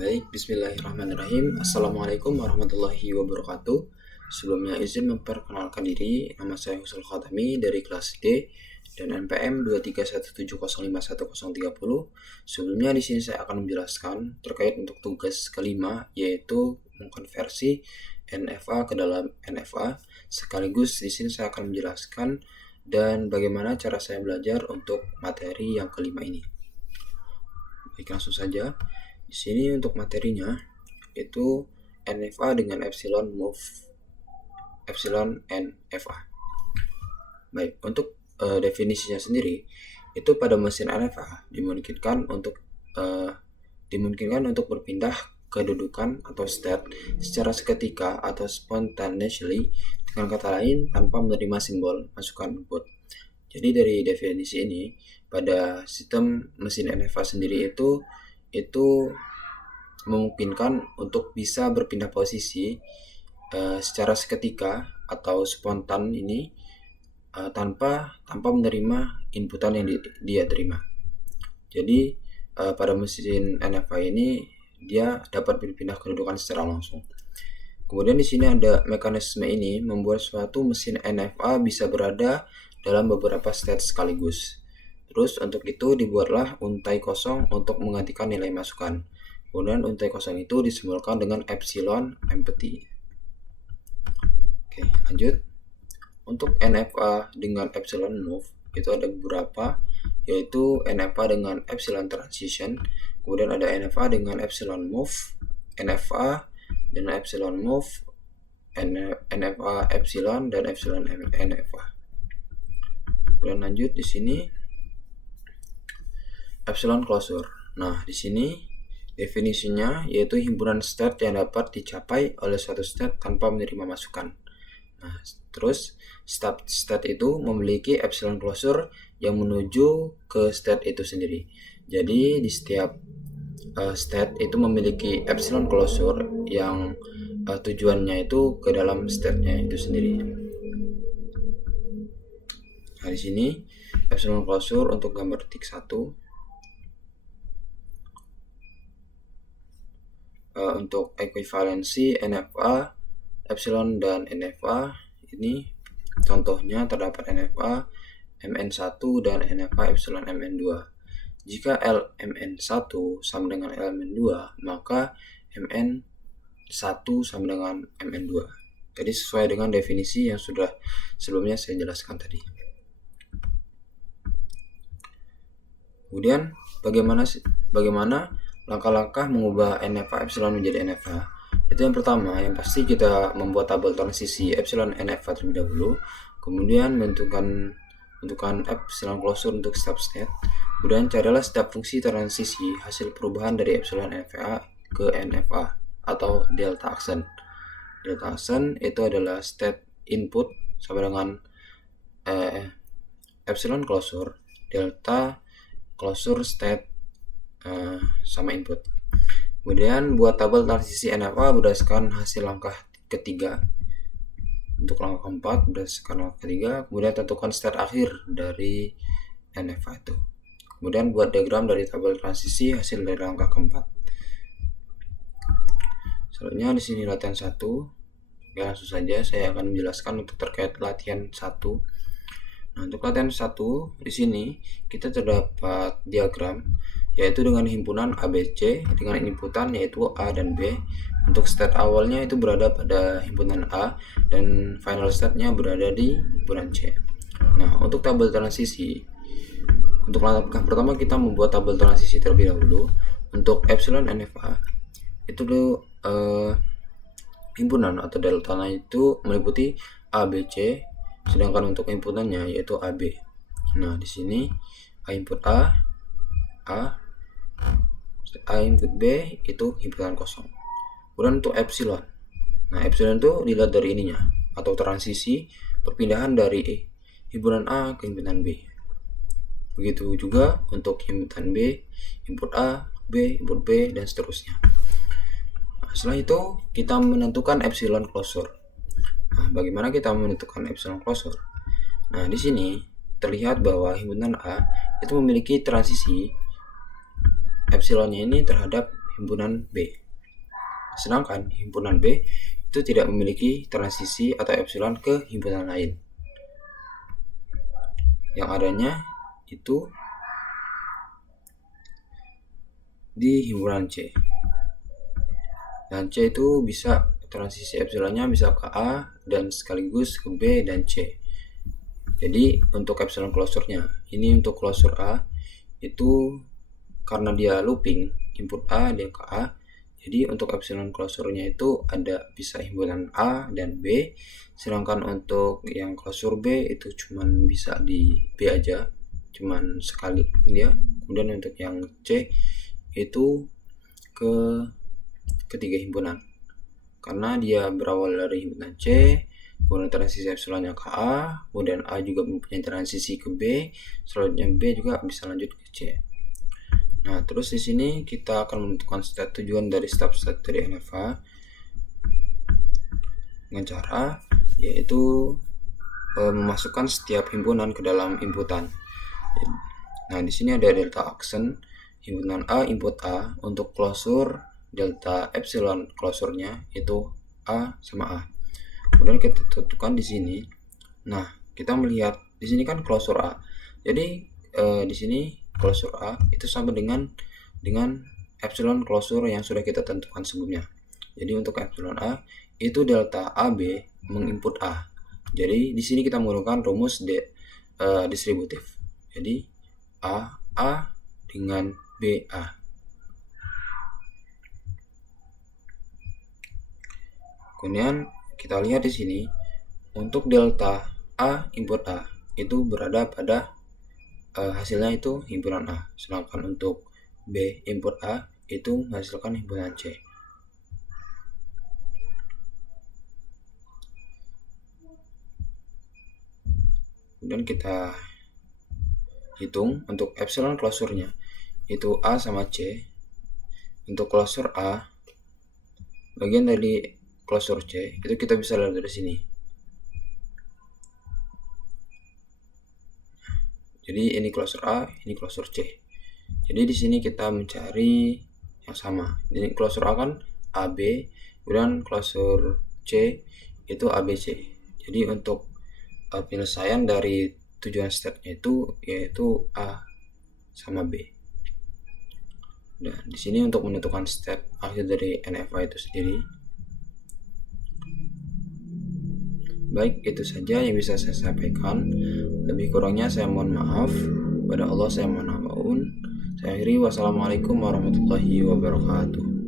Baik, bismillahirrahmanirrahim. Assalamualaikum warahmatullahi wabarakatuh. Sebelumnya izin memperkenalkan diri. Nama saya Husnul Khatami dari kelas D dan NPM 23170511030. Sebelumnya di sini saya akan menjelaskan terkait untuk tugas kelima, yaitu mengkonversi NFA ke dalam NFA. Sekaligus di sini saya akan menjelaskan dan bagaimana cara saya belajar untuk materi yang kelima ini. Baik, langsung saja. Di sini untuk materinya itu NFA dengan epsilon move epsilon NFA. Baik, untuk definisinya sendiri itu pada mesin NFA dimungkinkan untuk berpindah kedudukan atau state secara seketika atau spontaneously, dengan kata lain tanpa menerima simbol masukan input. Jadi dari definisi ini, pada sistem mesin NFA sendiri itu memungkinkan untuk bisa berpindah posisi secara seketika atau spontan ini tanpa menerima inputan yang dia terima. Jadi pada mesin NFA ini dia dapat berpindah kedudukan secara langsung. Kemudian di sini ada mekanisme ini membuat suatu mesin NFA bisa berada dalam beberapa state sekaligus. Terus untuk itu dibuatlah untai kosong untuk menggantikan nilai masukan. Kemudian untai kosong itu disimbolkan dengan epsilon empty. Oke, lanjut. Untuk NFA dengan epsilon move itu ada beberapa, yaitu NFA dengan epsilon transition, kemudian ada NFA dengan epsilon move, NFA dengan epsilon move, NFA epsilon dan epsilon NFA. Kemudian lanjut di sini epsilon closure. Nah, di sini definisinya yaitu himpunan state yang dapat dicapai oleh suatu state tanpa menerima masukan. Nah, terus state itu memiliki epsilon closure yang menuju ke state itu sendiri. Jadi di setiap state itu memiliki epsilon closure yang tujuannya itu ke dalam state-nya itu sendiri. Nah, di sini epsilon closure untuk gambar tik 1. Untuk ekuivalensi NFA, epsilon dan NFA ini contohnya terdapat NFA MN1 dan NFA epsilon MN2. Jika LMN1 sama dengan LMN2, maka MN1 sama dengan MN2. Jadi sesuai dengan definisi yang sudah sebelumnya saya jelaskan tadi. Kemudian bagaimana langkah-langkah mengubah NFA epsilon menjadi NFA? Itu yang pertama, yang pasti kita membuat tabel transisi epsilon NFA terlebih dahulu, kemudian menentukan epsilon closure untuk setiap state. Kemudian carilah setiap fungsi transisi hasil perubahan dari epsilon NFA ke NFA atau delta action. Delta action itu adalah state input sama dengan epsilon closure, delta closure state sama input. Kemudian buat tabel transisi NFA berdasarkan hasil langkah ketiga. Untuk langkah keempat berdasarkan langkah ketiga, kemudian tentukan state akhir dari NFA itu. Kemudian buat diagram dari tabel transisi hasil dari langkah keempat. Selanjutnya di sini latihan 1. Ya, langsung saja saya akan menjelaskan untuk terkait latihan 1. Nah, untuk latihan 1 di sini kita terdapat diagram yaitu dengan himpunan ABC dengan inputan yaitu A dan B. Untuk state awalnya itu berada pada himpunan A dan final state-nya berada di himpunan C. Nah, untuk tabel transisi, untuk langkah pertama kita membuat tabel transisi terlebih dahulu. Untuk epsilon NFA itu himpunan atau deltanya itu meliputi ABC, sedangkan untuk inputannya yaitu AB. Nah, di sini A input A input B itu himpunan kosong. Kemudian untuk epsilon. Nah, epsilon itu dilihat dari ininya atau transisi perpindahan dari himpunan A ke himpunan B. Begitu juga untuk himpunan B, input A, B, input B dan seterusnya. Nah, setelah itu kita menentukan epsilon closure. Nah, bagaimana kita menentukan epsilon closure? Nah, di sini terlihat bahwa himpunan A itu memiliki transisi epsilonnya ini terhadap himpunan B. Sedangkan himpunan B itu tidak memiliki transisi atau epsilon ke himpunan lain. Yang adanya itu di himpunan C. Dan C itu bisa transisi epsilonnya bisa ke A dan sekaligus ke B dan C. Jadi untuk epsilon closure-nya, ini untuk closure A itu karena dia looping input A dia ke A. Jadi untuk epsilon closure-nya itu ada bisa himpunan A dan B, sedangkan untuk yang closure B itu cuman bisa di B aja, cuman sekali dia. Kemudian untuk yang C itu ke ketiga himpunan. Karena dia berawal dari himpunan C, kemudian transisi epsilonnya ke A, kemudian A juga mempunyai transisi ke B, selanjutnya B juga bisa lanjut ke C. Nah, terus di sini kita akan menentukan state tujuan dari step-step dari NFA dengan cara yaitu memasukkan setiap himpunan ke dalam inputan. Nah, di sini ada delta action himpunan A input A untuk closure delta epsilon closure-nya itu A sama A. Kemudian kita tentukan di sini. Nah, kita melihat di sini kan closure A. Jadi di sini closure A itu sama dengan epsilon closure yang sudah kita tentukan sebelumnya. Jadi untuk epsilon A itu delta AB menginput A. Jadi di sini kita menggunakan rumus distributif. Jadi A dengan BA. Kemudian kita lihat di sini untuk delta A input A itu berada pada hasilnya itu himpunan A, sedangkan untuk B input A itu menghasilkan himpunan C. Kemudian kita hitung untuk epsilon closure-nya itu A sama C. Untuk closure A bagian dari closure C itu kita bisa lihat dari sini. Jadi ini closure A, ini closure C. Jadi di sini kita mencari yang sama. Jadi closure A kan AB, kemudian closure C itu ABC. Jadi untuk penyelesaian dari tujuan step-nya itu yaitu A sama B. Dan di sini untuk menentukan step akhir dari NFA itu sendiri. Baik, itu saja yang bisa saya sampaikan. Lebih kurangnya saya mohon maaf. Pada Allah saya mohon ampun. Saya akhiri, wassalamualaikum warahmatullahi wabarakatuh.